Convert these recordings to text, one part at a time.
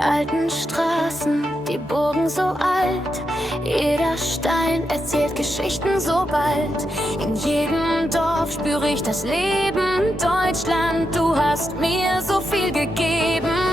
alten Straßen, die Burgen so alt. Jeder Stein erzählt Geschichten so bald. In jedem Dorf spüre ich das Leben. Deutschland, du hast mir so viel gegeben.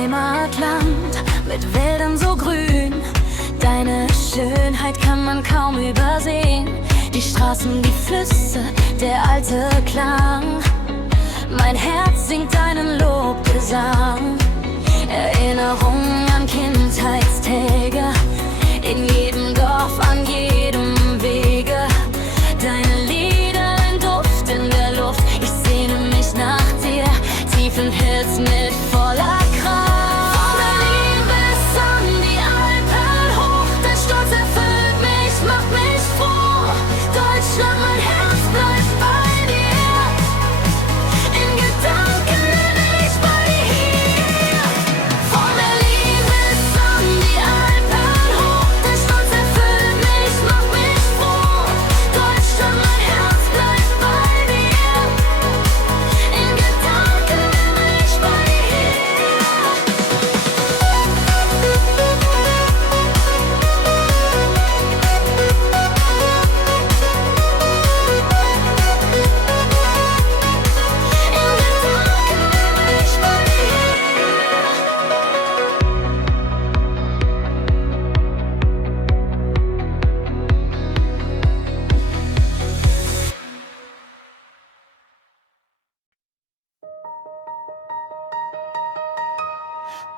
Heimatland mit Wäldern so grün. Deine Schönheit kann man kaum übersehen. Die Straßen, die Flüsse, der alte Klang. Mein Herz singt deinen Lobgesang. Erinnerung an Kindheitstage. In jedem Dorf, an jedem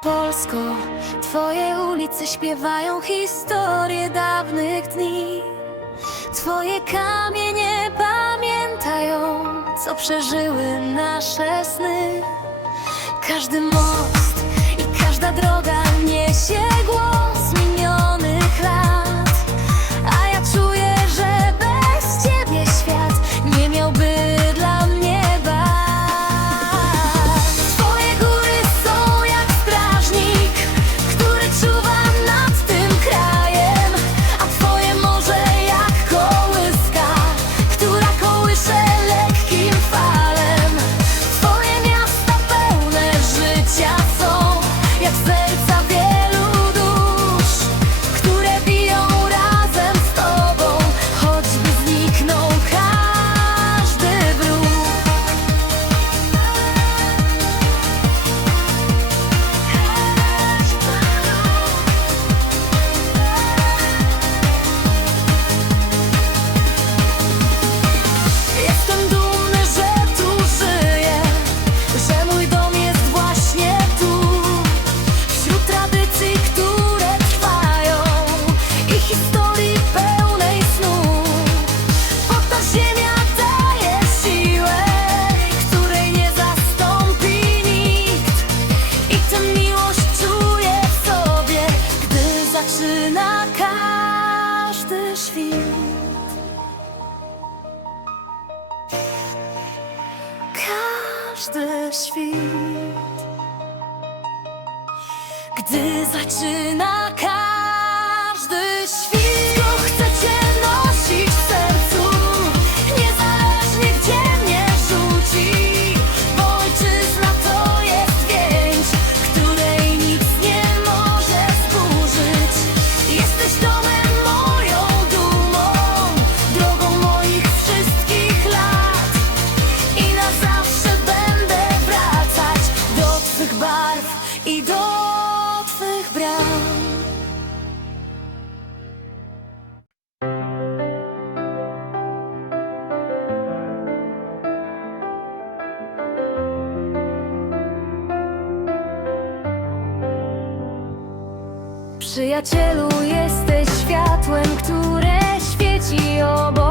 Polsko, twoje ulice śpiewają historię dawnych dni. Twoje kamienie pamiętają, co przeżyły nasze sny. Każdy most i każda droga. każdy świt, gdy zaczyna każdy. Przyjacielu, jesteś światłem, które świeci obok.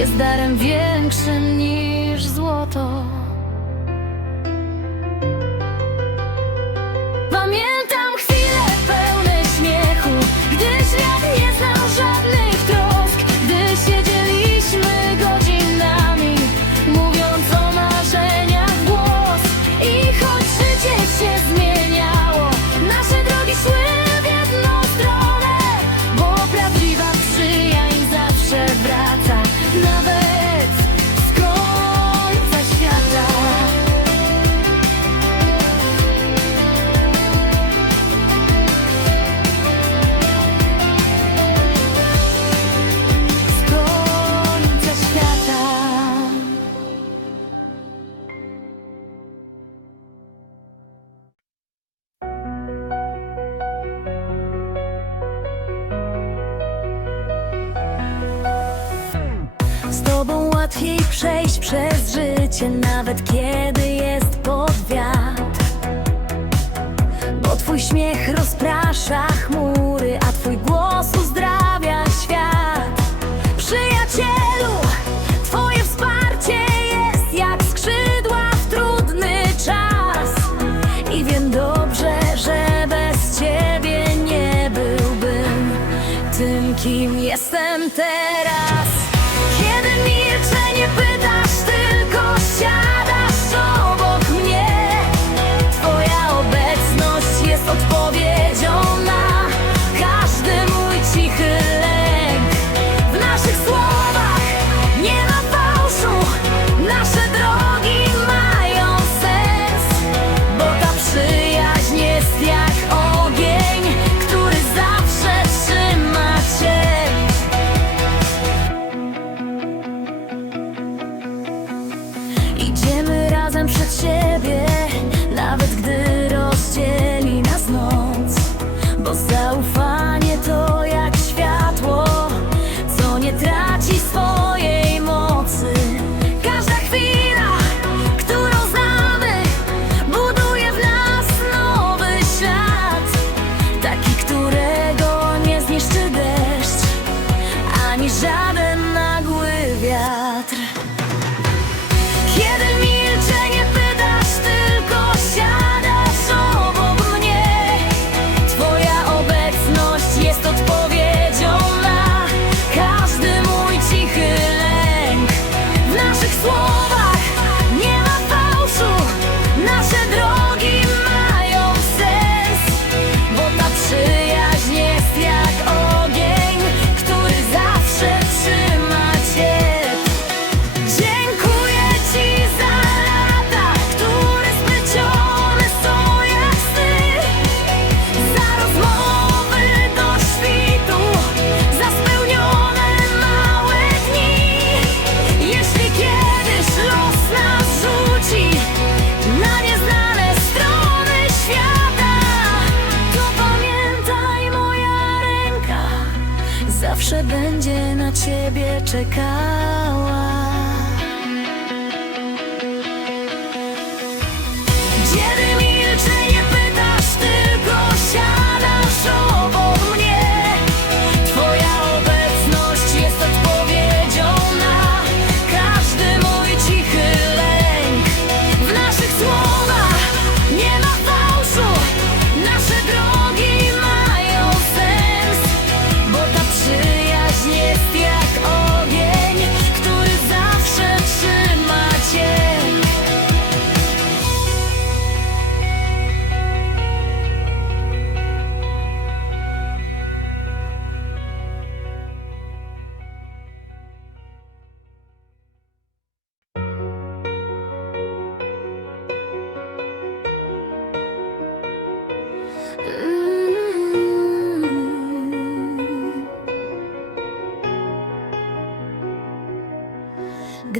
jest darem większym niż złoto. przejść przez życie, nawet kiedy jest pod wiatr. Bo twój śmiech rozprasza chmur.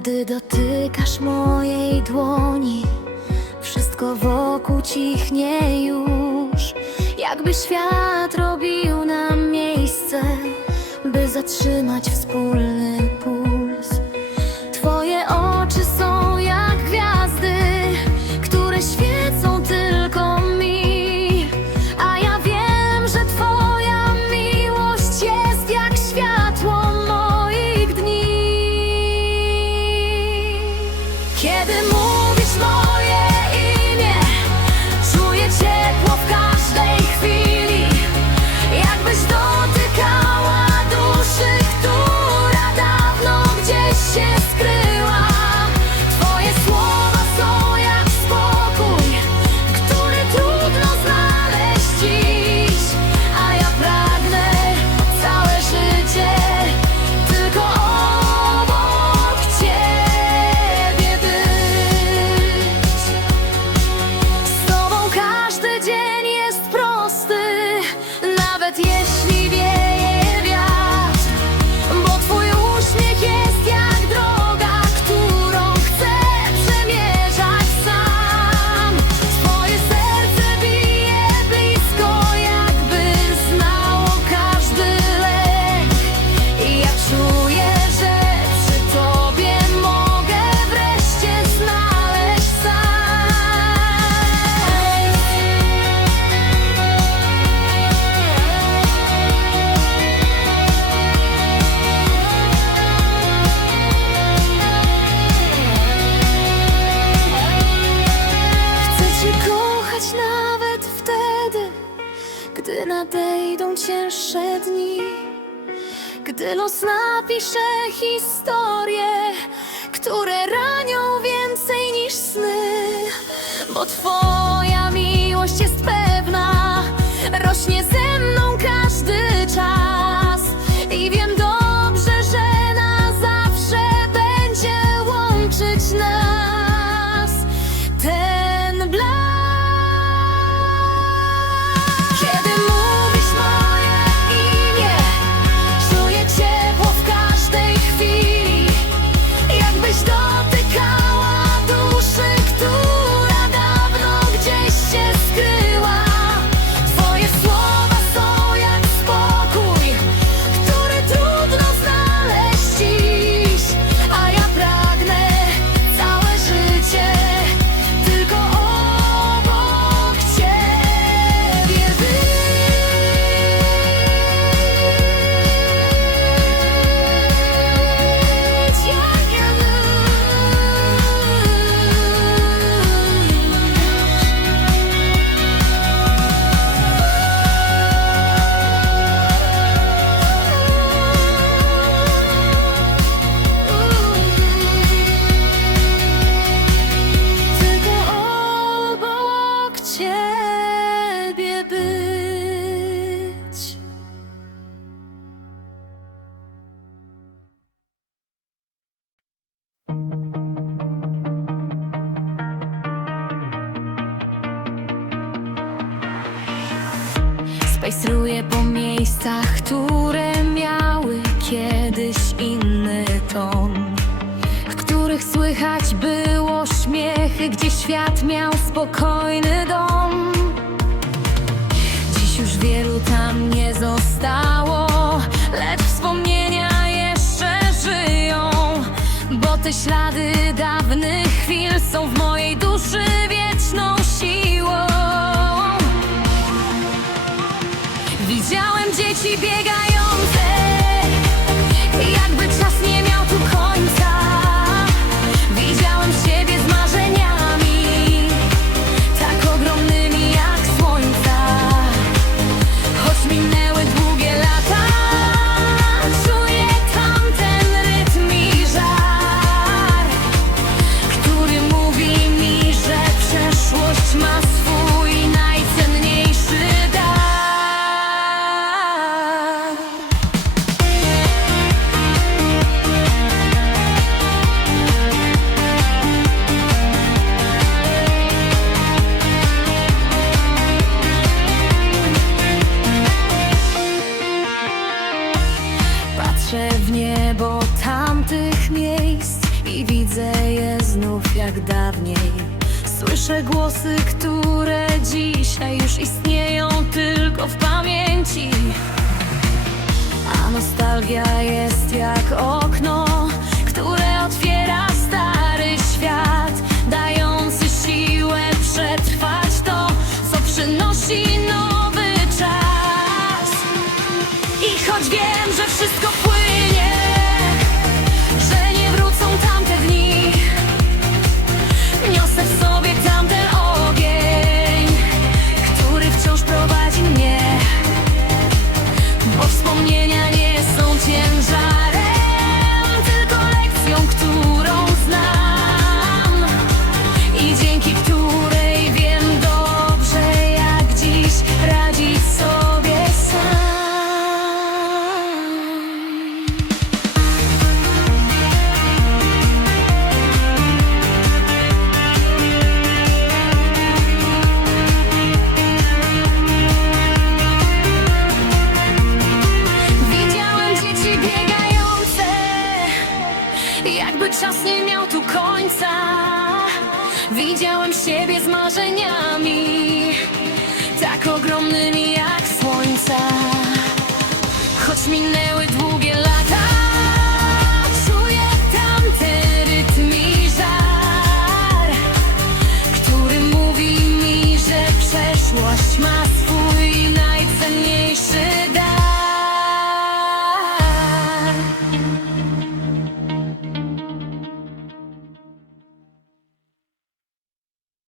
Gdy dotykasz mojej dłoni Wszystko wokół cichnie już. Jakby świat robił nam miejsce By zatrzymać wspólny piszę historie, które ranią więcej niż sny, bo Twoja miłość jest pewna, rośnie z Hajsruję po miejscach, które miały kiedyś inny ton. W których słychać było śmiechy, gdzie świat miał spokojny dom. Dziś już wielu tam nie zostało, lecz wspomnienia jeszcze żyją Bo te ślady dawnych chwil są w moim She biega jest jak on.